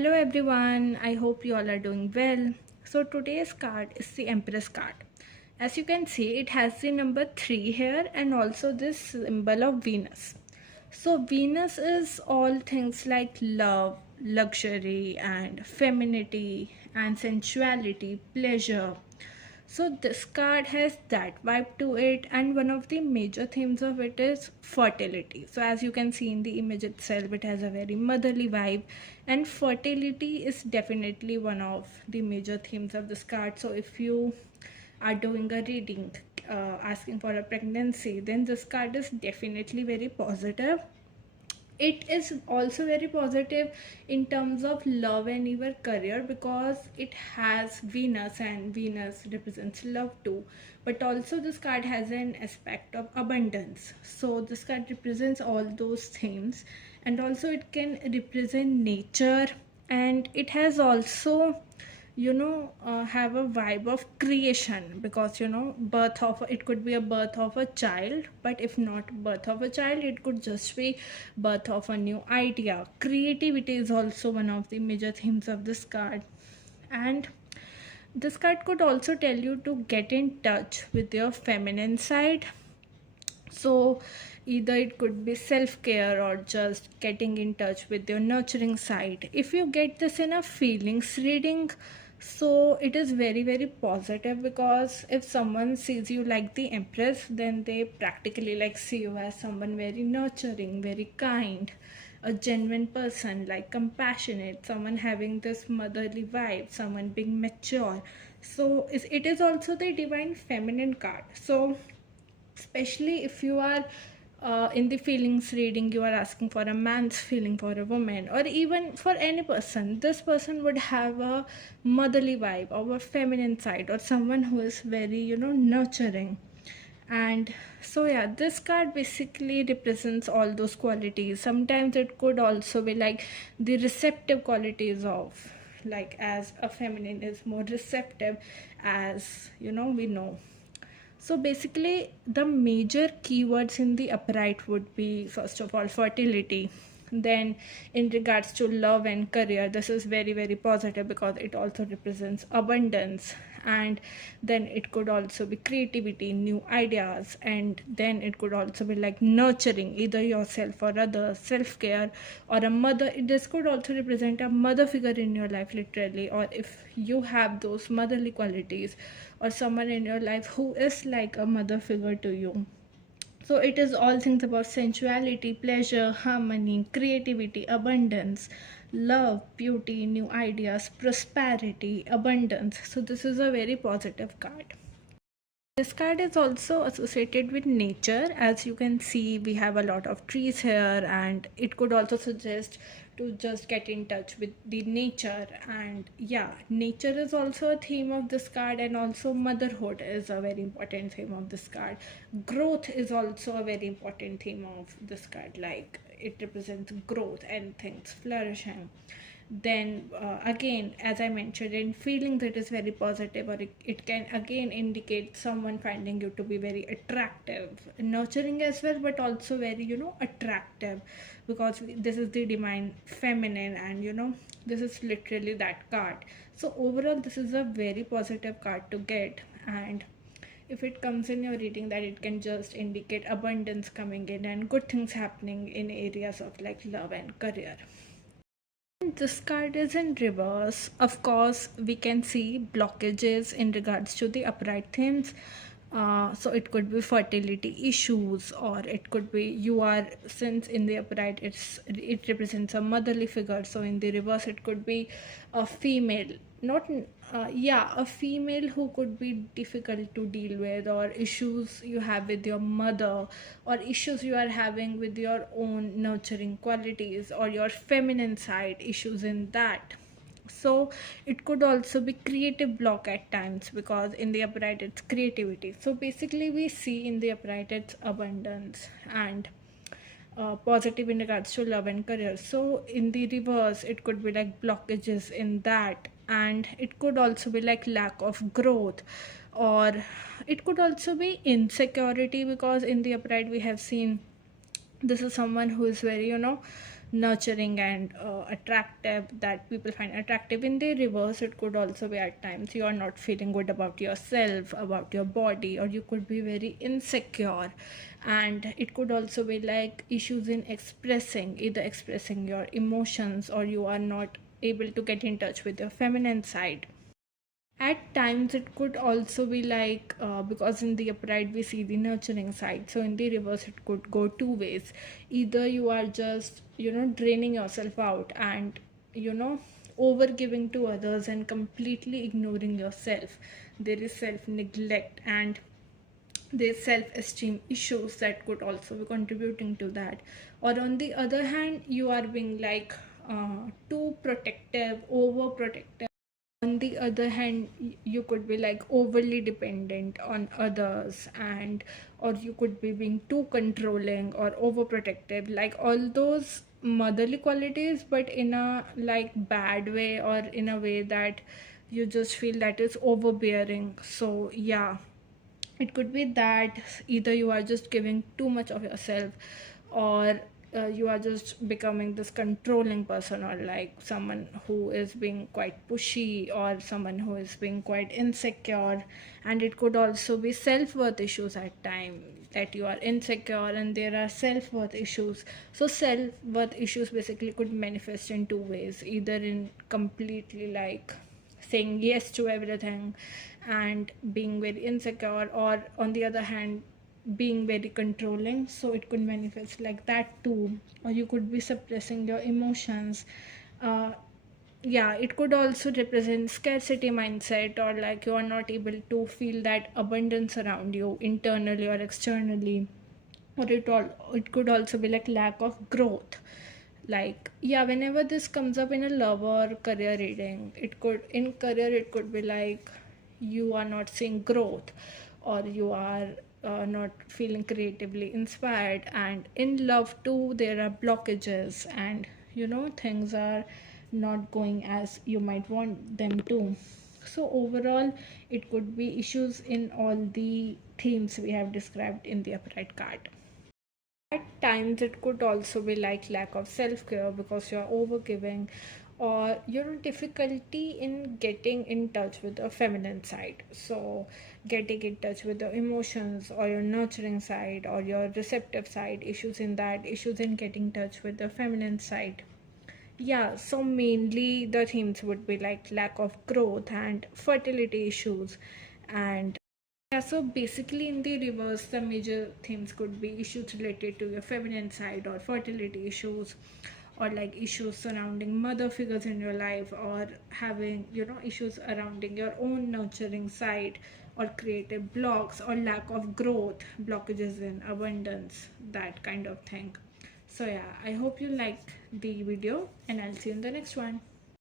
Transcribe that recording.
Hello everyone, I hope you all are doing well. So today's card is the Empress card. As you can see, it has the number 3 here and also this symbol of Venus. So Venus is all things like love, luxury and femininity and sensuality, pleasure. So this card has that vibe to it, and one of the major themes of it is fertility. So as you can see in the image itself, it has a very motherly vibe, and fertility is definitely one of the major themes of this card. So if you are doing a reading asking for a pregnancy, then this card is definitely very positive. It is also very positive in terms of love and your career, because it has Venus and Venus represents love too. But also this card has an aspect of abundance, so this card represents all those themes. And also it can represent nature, and it has also have a vibe of creation, because birth of it could be a birth of a child, but if not birth of a child, it could just be birth of a new idea. Creativity is also one of the major themes of this card. And this card could also tell you to get in touch with your feminine side. So either it could be self-care or just getting in touch with your nurturing side. If you get this in a feelings reading, so it is very very positive, because if someone sees you like the Empress, then they practically like see you as someone very nurturing, very kind, a genuine person, like compassionate, someone having this motherly vibe, someone being mature. So it is also the divine feminine card. So especially if you are in the feelings reading, you are asking for a man's feeling for a woman, or even for any person, this person would have a motherly vibe or a feminine side, or someone who is very nurturing. And so yeah, this card basically represents all those qualities. Sometimes it could also be like the receptive qualities of, like, as a feminine is more receptive, as we know. So basically, the major keywords in the upright would be, first of all, fertility. Then, in regards to love and career, this is very, very positive, because it also represents abundance. And then it could also be creativity, new ideas, and then it could also be like nurturing either yourself or others, self care, or a mother. This could also represent a mother figure in your life, literally, or if you have those motherly qualities, or someone in your life who is like a mother figure to you. So it is all things about sensuality, pleasure, harmony, creativity, abundance, love, beauty, new ideas, prosperity, abundance. So this is a very positive card. This card is also associated with nature. As you can see, we have a lot of trees here, and it could also suggest to just get in touch with the nature. And yeah, nature is also a theme of this card, and also motherhood is a very important theme of this card. Growth is also a very important theme of this card, like it represents growth and things flourishing. Then again, as I mentioned, in feelings it is very positive, or it can again indicate someone finding you to be very attractive, nurturing as well, but also very attractive, because this is the divine feminine, and this is literally that card. So overall, this is a very positive card to get. And if it comes in your reading, that it can just indicate abundance coming in and good things happening in areas of like love and career. This card is in reverse. Of course, we can see blockages in regards to the upright themes. So it could be fertility issues, or it could be you are, since in the upright it represents a motherly figure, so in the reverse it could be a female, not yeah, a female who could be difficult to deal with, or issues you have with your mother, or issues you are having with your own nurturing qualities, or your feminine side, issues in that. So it could also be creative block at times, because in the upright it's creativity. So basically we see in the upright it's abundance and positive in regards to love and career. So in the reverse it could be like blockages in that, and it could also be like lack of growth, or it could also be insecurity, because in the upright we have seen this is someone who is very nurturing and attractive, that people find attractive. In the reverse, it could also be at times you are not feeling good about yourself, about your body, or you could be very insecure. And it could also be like issues in expressing, either expressing your emotions, or you are not able to get in touch with your feminine side. At times it could also be like because in the upright we see the nurturing side, so in the reverse it could go two ways. Either you are just draining yourself out and over giving to others and completely ignoring yourself. There is self neglect and there's self-esteem issues that could also be contributing to that. Or on the other hand, you are being like too protective, overprotective. On the other hand, you could be like overly dependent on others, and or you could be being too controlling or overprotective, like all those motherly qualities, but in a like bad way, or in a way that you just feel that is overbearing. So yeah, it could be that either you are just giving too much of yourself, or you are just becoming this controlling person, or like someone who is being quite pushy, or someone who is being quite insecure. And it could also be self-worth issues at time, that you are insecure and there are self-worth issues. So self-worth issues basically could manifest in two ways: either in completely like saying yes to everything and being very insecure, or on the other hand being very controlling. So it could manifest like that too. Or you could be suppressing your emotions. uh, yeah, it could also represent scarcity mindset, or like you are not able to feel that abundance around you internally or externally. Or it could also be like lack of growth. Like yeah, whenever this comes up in a love or career reading, it could in career it could be like you are not seeing growth, or you are not feeling creatively inspired. And in love too, there are blockages, and things are not going as you might want them to. So overall, it could be issues in all the themes we have described in the upright card. At times, it could also be like lack of self care because you're overgiving, or your difficulty in getting in touch with the feminine side. So, getting in touch with the emotions, or your nurturing side, or your receptive side, issues in that, issues in getting in touch with the feminine side. Yeah, so mainly the themes would be like lack of growth and fertility issues. And yeah, so basically in the reverse, the major themes could be issues related to your feminine side, or fertility issues, or like issues surrounding mother figures in your life, or having, issues surrounding your own nurturing side, or creative blocks, or lack of growth, blockages in abundance, that kind of thing. So yeah, I hope you like the video, and I'll see you in the next one.